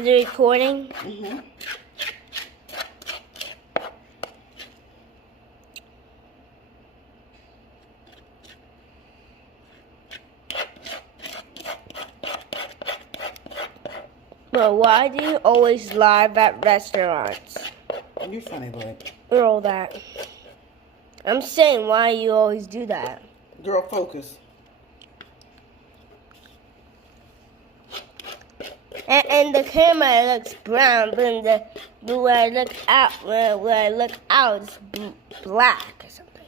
Is it recording? Mm-hmm. But why do you always live at restaurants? You're funny, boy. Or all that. I'm saying why you always do that. Girl, focus. And the camera looks brown, but when I look out, it's black or something.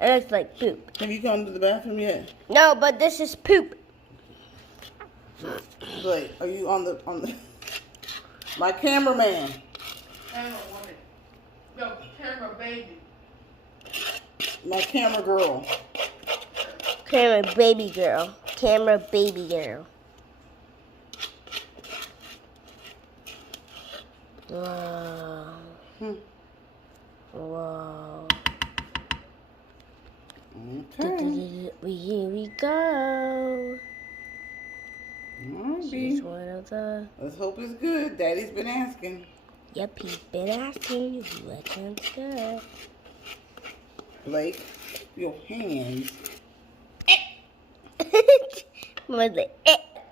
It looks like poop. Have you gone to the bathroom yet? No, but this is poop. Blake, are you on the my cameraman? Camera woman. No, camera baby. My camera girl. Camera baby girl. Camera baby girl. Wow. Wow. Okay. Here we go. Alright, She's one of the... Let's hope it's good. Daddy's been asking. Yep, he's been asking what sounds good. Blake, your hands. With the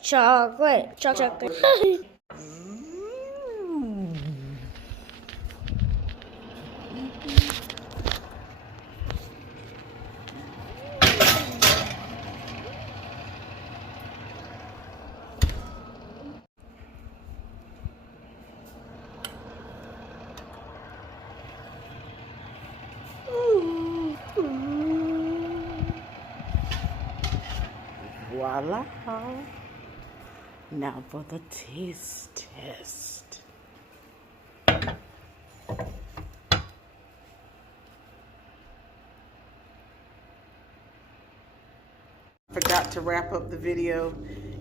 chocolate. Chocolate. Voila. Now for the taste test. Forgot to wrap up the video.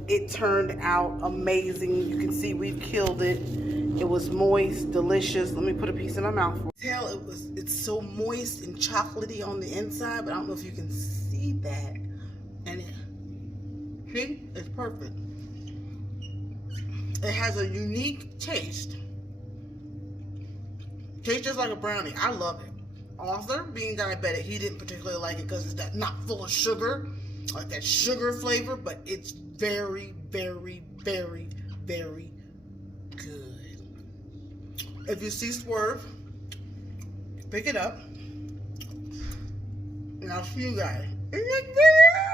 It turned out amazing. You can see we've killed it. It was moist, delicious. Let me put a piece in my mouth. Tell it's so moist and chocolatey on the inside, but I don't know if you can see that. And see, it's perfect. It has a unique taste. Tastes just like a brownie. I love it. Arthur, being diabetic, he didn't particularly like it because it's not full of sugar, like that sugar flavor, but it's very, very, very, very good. If you see Swerve, pick it up, and I'll see you guys in the next video.